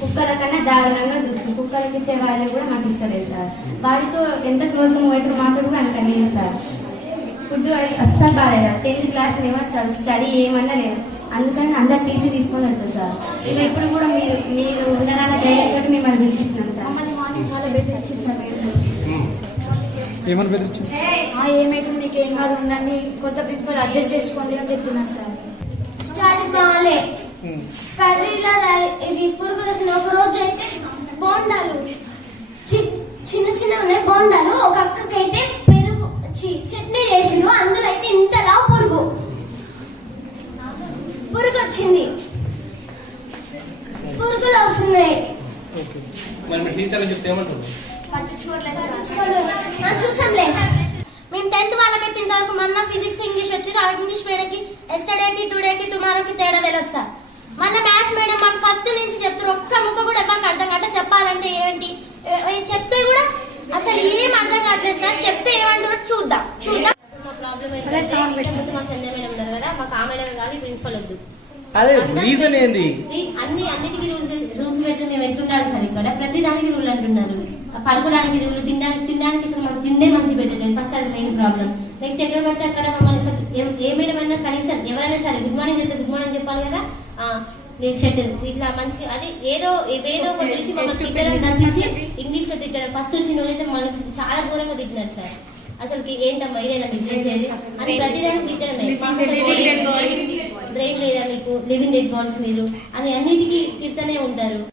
కుక్కల కన్నా దారుణంగా చూస్తుంది. కుక్కలకి ఇచ్చే వాల్యూ కూడా మాకు ఇస్తలేదు సార్. వాడితో ఎంత క్లోజ్గా మూవ్ అయితే మాతో కూడా అంత లేదు సార్. ఫుడ్ అది అస్సలు బాగాలేదు. 10th క్లాస్ మేము అసలు స్టడీ ఏమన్నా లేదు. అందుకని అందరు టీసీ తీసుకొని వెళ్తాం సార్. ఇవి ఎప్పుడు కూడా మీరు ఉన్నారన్న ధైర్యం తోటి మిమ్మల్ని పిలిపించినాం సార్. చాలా బెదిరించింది సార్. ఏమైతే మీకు ఏం కాదు ఉండండి, కొత్త ప్రిన్సిపల్ అడ్జస్ట్ చేసుకోండి అని చెప్తున్నారు సార్. స్టడీ బాగాలే, కర్రీలో ఇది పురుగు దశ. ఒక రోజు అయితే బోండాలు చిన్న చిన్న ఉన్నాయి బోండాలు. ఒక అక్కకైతే పెరుగు చట్నీ చేసిండు, అందులో అయితే ఇంతలా పురుగు వచ్చింది. పురుగులు వస్తున్నాయి. చూసాంలే. మేము 10th వాళ్ళకైతే ఇంతవరకు మొన్న ఫిజిక్స్ ఇంగ్లీష్ వచ్చి ఇంగ్లీష్ మేడంకి ఎస్టర్డేకి టుడేకి టుమారోకి తేడా తెలియదు సార్. మళ్ళీ మ్యాథ్స్ మేడం మాకు ఫస్ట్ నుంచి చెప్తారు, ఒక్క ముక్క కూడా ఎవరికి అర్థం కావట్లేదు. చెప్పాలంటే ఏంటి చెప్తే కూడా అసలు ఏం అర్థం కావట్లేదు సార్. చెప్తే ఏమంటారో చూద్దాం. మా ప్రాబ్లం ఏంటంటే మా సంజయ్ మేడం ఉన్నారు కదా, మాకు ఆ మేడమే కాదు ప్రిన్సిపల్ వద్దు. అన్నిటికీ రూల్స్ పెడితే మేము ఎట్లుండాలి సార్? ఇక్కడ ప్రతి దానికి రూల్ అంటున్నారు. పడుకోవడానికి రూల్, తినడానికి అసలు మాకు తిండే మంచి పెట్టలేదు. ఫస్ట్ అది మెయిన్ ప్రాబ్లం. నెక్స్ట్ ఎక్కడ పడితే అక్కడ మమ్మల్ని ఏ మేడం అయినా కనీసం ఎవరైనా సరే గుడ్ మార్నింగ్ చెప్తే గుడ్ మార్నింగ్ చెప్పాలి కదా. షటిల్ ఇట్లా మంచిగా అది ఏదో ఒకటి చూసి మమ్మల్ని తిట్టడం తప్పించి ఇంగ్లీష్ లో తిట్టడం. ఫస్ట్ వచ్చిన రోజైతే మనకి చాలా దూరంగా తిట్టినారు సార్. అసలు ఏంటమ్మా ఇదేనా మీకు చేసేది అని ప్రతిదానికి తిట్టడమే. బ్రెయిన్ లేదా మీకు, లివింగ్ డెడ్ బాడీస్ మీరు అని అన్నిటికీ తిడుతూనే ఉంటారు.